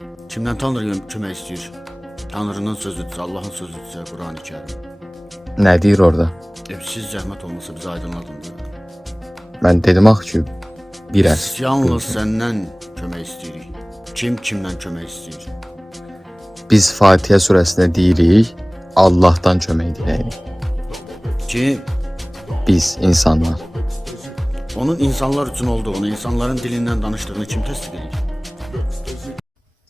Kimdən Tanrı kömək istəyir? Tanrının sözüdürsə, Allahın sözüdürsə, Qur'an-ı Kərim. Nə deyir orada? Siz zəhmət olmasa bizə aydınladın. Mən dedim axı ki, biraz. Biz yalnız səndən kömək istəyirik. Kim kimdən kömək istəyir? Biz Fatihə surəsində deyirik, Allahdan kömək diləyirik. Kim? Biz insanlar. Onun insanlar üçün olduğunu, insanların dilindən danışdığını kim təsdiq edir?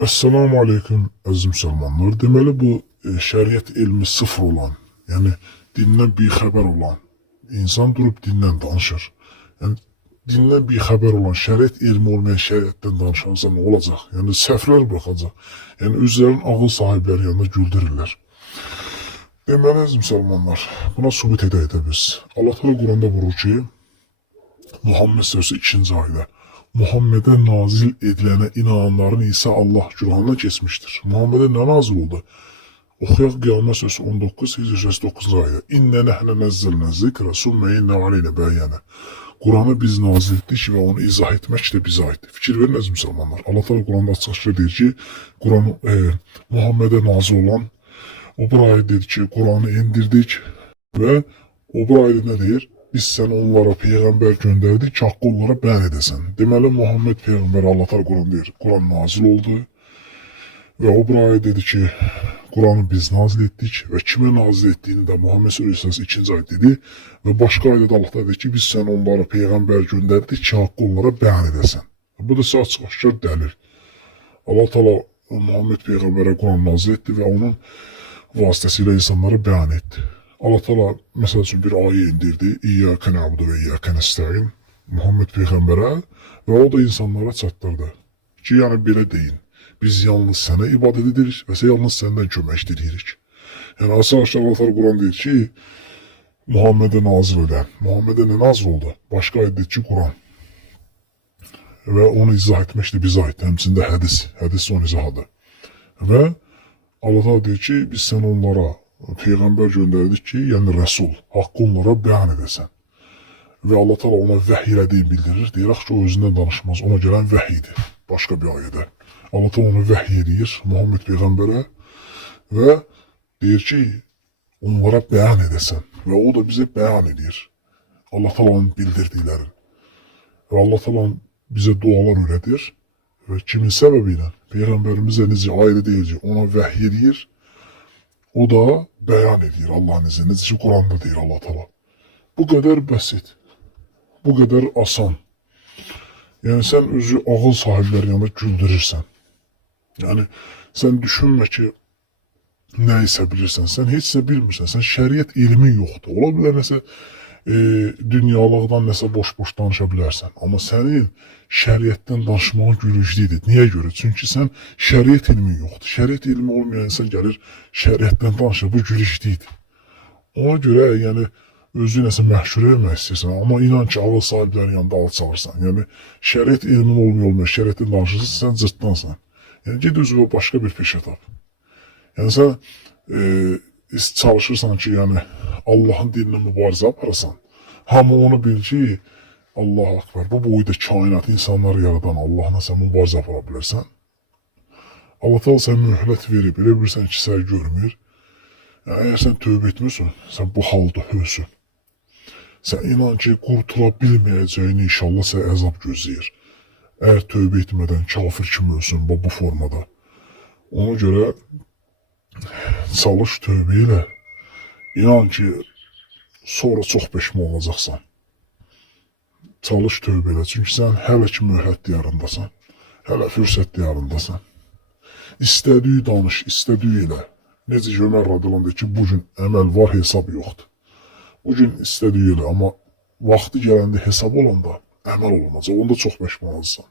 Esselamu Aleyküm əziz müsəlmanlar. Deməli bu şəriət elmi sıfır olan, yəni dindən bir xəbər olan insan durub dindən danışır. Yəni dindən bir xəbər olan, şəriət elmi olmayan şəriətdən danışansa nə olacaq? Yəni səhvlər buraxacaq. Yəni özlərinin ağıl sahibləri yanında güldürürlər. Deməli əziz müsəlmanlar, buna sübut edək də biz. Allah Teala Quranda buyurur ki, Muhammed Suresi 2. ayda Muhammed'e nazil edilene inananların ise Allah günahına geçmiştir. Muhammed'e ne nazil oldu? Okuyaq Kıyamet Suresi 19, Hicr Suresi 9. ayda. İnne nehne nezzelne zikre sümme inne aleyne beyyene. Kur'an'ı biz nazil ettik ve onu izah etmek de bize ait. Fikir verin əziz müsəlmanlar. Allah Teala Kur'an'da açıqca deyir ki, Kur'an Muhammed'e nazil olan o bir ayet dedi ki, Kur'an'ı indirdik ve o bir ayet ne deyir? Biz sen onlara peygamber gönderdik ki hakkı onlara beyan edesin. Deməli Muhammed peygamber Allah Teala Kur'an deyir. Kur'an nazil oldu. Ve o bir ayet dedi ki Kur'an'ı biz nazil ettik ve kime nazil ettiğini de Muhammed Suresi 2. ayet dedi. Ve başka ayette Allah Teala dedi ki biz sen onlara peygamber gönderdik ki hakkı onlara beyan edesin. Bu da açık aşkar delil. Allah Teala Muhammed peygambere Kur'an nazil etti ve onun vasıtasıyla insanlara beyan etti. Allah Teala mesela için bir ayet indirdi. İyyâke na'budu ve iyyâke nestaîn Muhammed Peygamber'e ve o da insanlara çatdırdı. Ki yani belə deyin. Biz yalnız sənə ibadet edirik ve yalnız səndən kömək diləyirik. Yani arkadaşlar Allah Teala Kur'an deyir ki Muhammed'e nazil eden. Muhammed'e ne nazil oldu? Başka ayet deyir ki Kur'an. Ve onu izah etmek de bize ait. Hemsinde hadis. Hadis onun izahıdır. Ve Allah Teala deyir ki biz sen onlara peygamber gönderdik ki, yani Resul, hakkı onlara beyan edesen. Ve Allah Teala ona vəhy elədiğini bildirir. Deyir ki, o özündən danışmaz. Ona gelen vəhiydir. Başka bir ayədə. Allah Teala onu vəhy edir Muhammed Peygamber'e ve deyir ki, onlara beyan edesen. Ve o da bize beyan edir. Allah Teala'nın bildirdikleri. Ve Allah Teala bize dualar öğretir. Ve kimin sebebiyle? Peygamberimize necə ayrı deyir, ona vəhy edir. O da beyan edir Allah'ın izniyle. Necə Kur'an'da deyir Allah Teala. Bu kadar basit. Bu kadar asan. Yani sen özü ağıl sahipleri yanında güldürürsen. Yani sen düşünme ki neyse bilirsen. Sen hiçse bilmirsən. Sen şeriat ilmin yoktur. Ola bilər nəsə dünyalıqdan nəsə boş-boş danışa bilərsən. Ama senin şeriattan danışmağın gülüclüydür. Niye göre? Çünkü sen şeriat ilmin yoktur. Şeriat ilmi olmayan insan gelir şeriattan danışır. Bu gülüclüydür. Ona göre yani özü nəsə məhşur etmək istəyirsən. Ama inan ki ağıl sahiblərinin yanında alçalırsan. Yani şeriat ilmin olmayan şeriatdan danışırsan sen zırtdansan. Yani ged özüne başka bir peşe tap. Yani sen çalışırsan ki yani Allah'ın dininə mübarizə aparasan. Hamı onu bil ki Allah akbar. Bu boyda kainat insanları yaradan Allah'la sen mübarizə apara bilərsən. Allah Teala sen mühlət verib. Elə bilirsən ki sən görmür. Yani eğer sen tövbe etmiyorsun, sen bu halda ölsün. Sen inan ki kurtula bilməyəcəyini inşallah sen əzab gözləyir. Eğer tövbe etmeden kafir kim ölsün bu formada. Ona göre çalış tövbe ilə. İnan ki sonra çox peşman olacaqsan. Çalış tövbe ilə. Çünki sən hələ ki mühlət diyarındasan. Hələ fürsət diyarındasan. İstədiyi danış, istədiyi ilə. Necə ki Ömər radiyallahu anh ki bugün əməl var, hesab yoxdur. Bugün istədiyi ilə, amma vaxtı gələndə hesab olanda əməl olunacaq. Onda çox peşman olacaqsan.